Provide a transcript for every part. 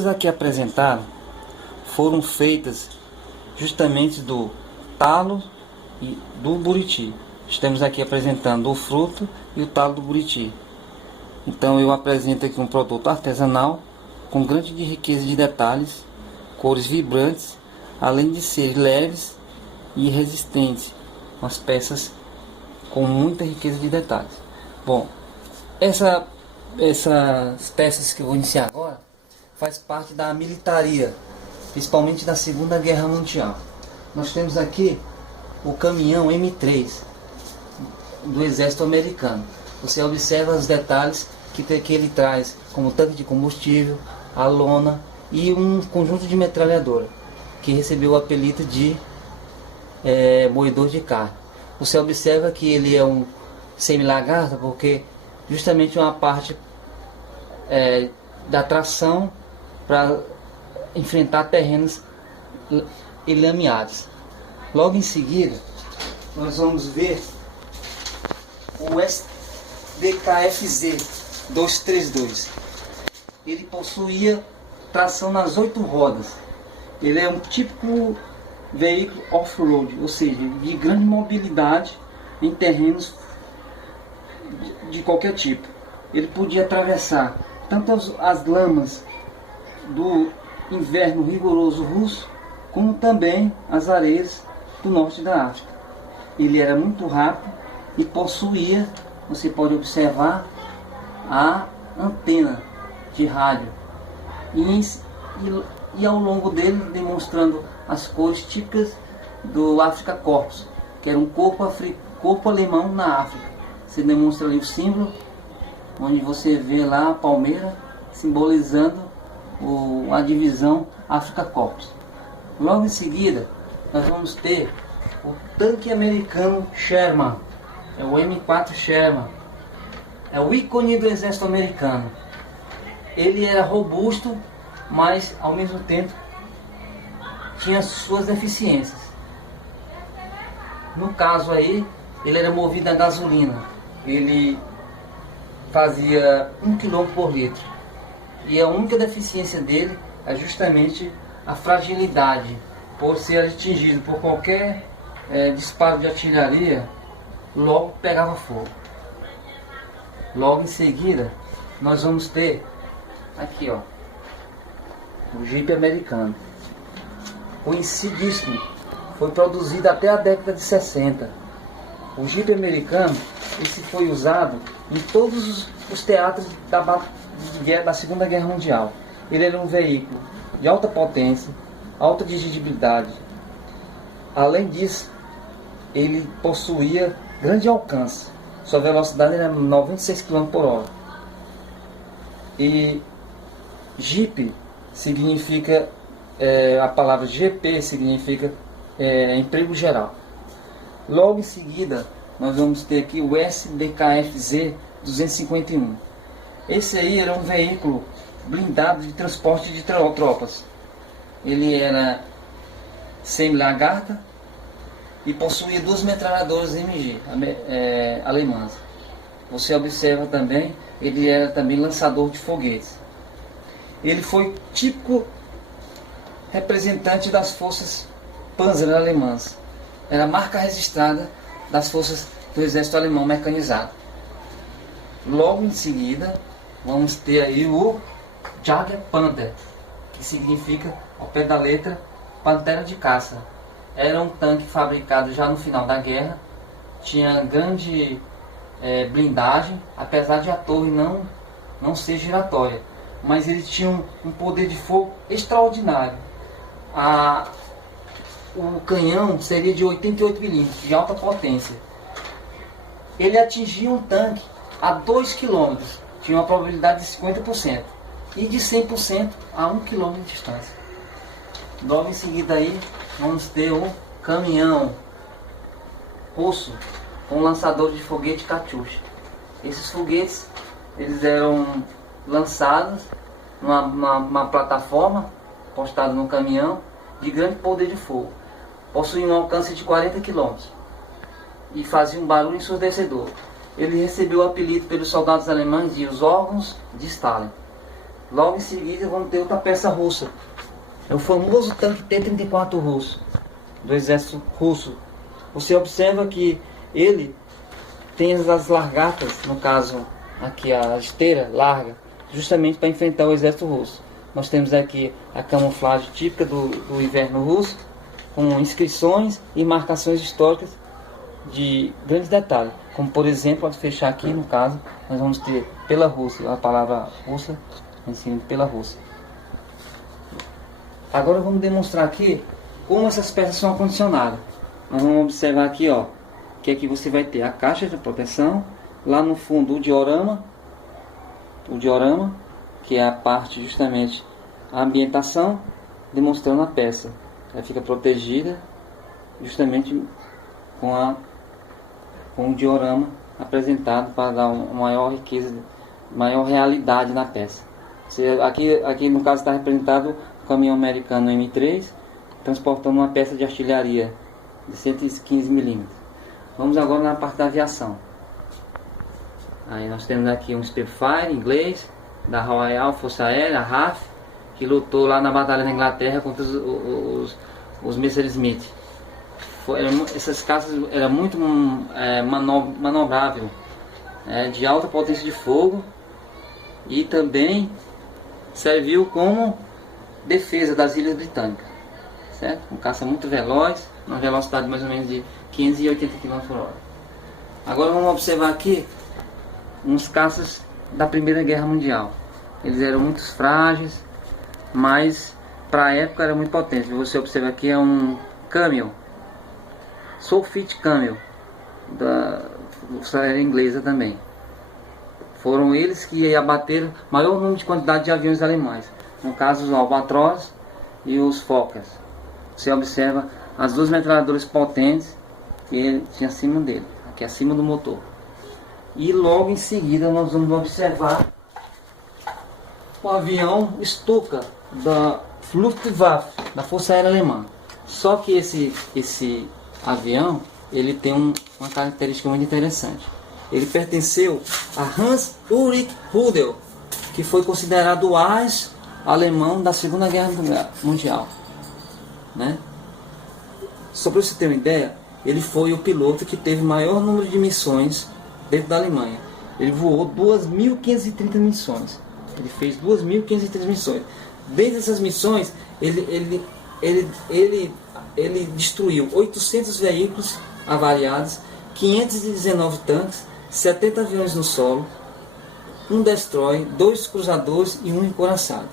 As aqui apresentadas foram feitas justamente do talo e do buriti. Estamos aqui apresentando o fruto e o talo do buriti. Então eu apresento aqui um produto artesanal com grande riqueza de detalhes, cores vibrantes, além de ser leves e resistentes, umas peças com muita riqueza de detalhes. Bom, essas peças que eu vou iniciar agora faz parte da militaria, principalmente da Segunda Guerra Mundial. Nós temos aqui o caminhão M3 do exército americano. Você observa os detalhes que ele traz, como tanque de combustível, a lona e um conjunto de metralhadora, que recebeu o apelido de moedor de carne. Você observa que ele é um semi-lagarta, porque justamente uma parte da tração para enfrentar terrenos enlameados. Logo em seguida, nós vamos ver o SDKFZ 232. Ele possuía tração nas 8 rodas. Ele é um típico veículo off-road, ou seja, de grande mobilidade em terrenos de qualquer tipo. Ele podia atravessar tanto as lamas do inverno rigoroso russo, como também as areias do norte da África. Ele era muito rápido e possuía, você pode observar, a antena de rádio e ao longo dele demonstrando as cores típicas do Afrika Korps, que era um corpo alemão na África. Você demonstra ali o símbolo, onde você vê lá a palmeira simbolizando a divisão Afrika Korps. Logo em seguida, nós vamos ter o tanque americano Sherman, é o M4 Sherman, é o ícone do exército americano. Ele era robusto, mas ao mesmo tempo tinha suas deficiências. No caso aí, ele era movido a gasolina, ele fazia 1 km por litro. E a única deficiência dele é justamente a fragilidade, por ser atingido por qualquer disparo de artilharia, logo pegava fogo. Logo em seguida, nós vamos ter aqui, ó, o Jeep americano, conhecidíssimo, foi produzido até a década de 60. O Jeep americano, esse foi usado em todos os teatros da Segunda Guerra Mundial. Ele era um veículo de alta potência, alta dirigibilidade. Além disso, ele possuía grande alcance. Sua velocidade era 96 km por hora. E Jeep significa, a palavra GP significa emprego geral. Logo em seguida, nós vamos ter aqui o SDKFZ 251. Esse aí era um veículo blindado de transporte de tropas. Ele era semi-lagarta e possuía 2 metralhadoras MG alemãs. Você observa também, ele era também lançador de foguetes. Ele foi típico representante das forças Panzer alemãs. Era a marca registrada das forças do exército alemão mecanizado. Logo em seguida, vamos ter aí o Jager Panther, que significa, ao pé da letra, Pantera de Caça. Era um tanque fabricado já no final da guerra, tinha grande blindagem, apesar de a torre não ser giratória, mas ele tinha um poder de fogo extraordinário. O canhão seria de 88 mm, de alta potência. Ele atingia um tanque a 2 km, tinha uma probabilidade de 50%, e de 100% a 1 km de distância. Logo em seguida aí, vamos ter o caminhão russo com lançador de foguete Katyusha. Esses foguetes, eles eram lançados numa plataforma postada no caminhão de grande poder de fogo. Possuía um alcance de 40 km e fazia um barulho ensurdecedor. Ele recebeu o apelido pelos soldados alemães de os órgãos de Stalin. Logo em seguida vamos ter outra peça russa. É o famoso tanque T-34 russo, do exército russo. Você observa que ele tem as largatas, no caso aqui a esteira larga, justamente para enfrentar o exército russo. Nós temos aqui a camuflagem típica do inverno russo, com inscrições e marcações históricas de grandes detalhes. Como por exemplo, pode fechar aqui no caso, nós vamos ter pela Rússia, a palavra russa, ensino pela Rússia. Agora vamos demonstrar aqui como essas peças são acondicionadas. Nós vamos observar aqui, ó, que aqui você vai ter a caixa de proteção, lá no fundo o diorama, que é a parte justamente a ambientação, demonstrando a peça. Ela fica protegida justamente com o diorama apresentado para dar uma maior riqueza, maior realidade na peça. Aqui no caso está representado o caminhão americano M3 transportando uma peça de artilharia de 115 mm. Vamos agora na parte da aviação. Aí nós temos aqui um Spitfire inglês da Royal Força Aérea, a RAF, que lutou lá na Batalha da Inglaterra contra os Messerschmitt. Essas caças eram muito manobrável, de alta potência de fogo, e também serviu como defesa das Ilhas Britânicas, certo? Um caça muito veloz, uma velocidade mais ou menos de 580 km/h. Agora vamos observar aqui uns caças da Primeira Guerra Mundial. Eles eram muito frágeis, mas para a época era muito potente. Você observa aqui é um Camel, Sulfite Camel, da Força Aérea Inglesa também. Foram eles que abateram o maior número de quantidade de aviões alemães, no caso os Albatros e os Fokkers. Você observa as duas metralhadoras potentes que ele tinha acima dele, aqui acima do motor. E logo em seguida nós vamos observar o avião Stuka da Luftwaffe, da Força Aérea Alemã. Só que esse avião ele tem uma característica muito interessante. Ele pertenceu a Hans Ulrich Rudel, que foi considerado o as alemão da Segunda Guerra Mundial, né? Só para você ter uma ideia, ele foi o piloto que teve maior número de missões dentro da Alemanha. Ele voou 2.530 missões. Ele fez 2.530 missões. Dentre essas missões, ele destruiu 800 veículos avariados, 519 tanques, 70 aviões no solo, um destroy, 2 cruzadores e um encouraçado.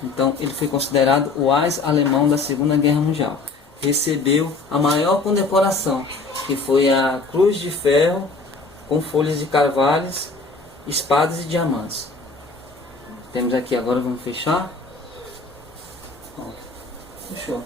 Então ele foi considerado o as alemão da Segunda Guerra Mundial. Recebeu a maior condecoração, que foi a Cruz de Ferro com folhas de carvalhos, espadas e diamantes. Temos aqui agora, vamos fechar. Fechou.